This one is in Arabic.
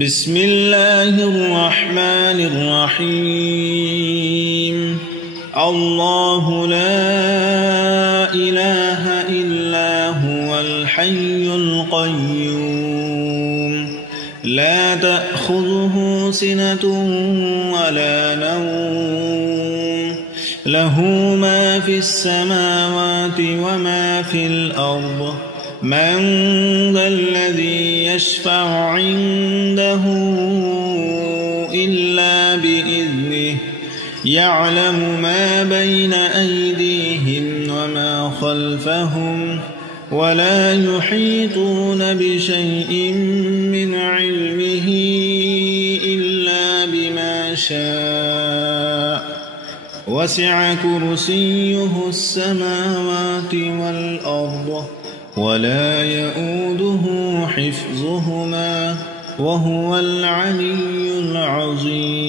بسم الله الرحمن الرحيم الله لا إله إلا هو الحي القيوم لا تأخذه سنة ولا نوم له ما في السماوات وما في الأرض من ذا الذي يشفع عنده إلا بإذنه يعلم ما بين أيديهم وما خلفهم ولا يحيطون بشيء من علمه إلا بما شاء وسع كرسيه السماوات والأرض ولا يؤوده حفظهما وهو العلي العظيم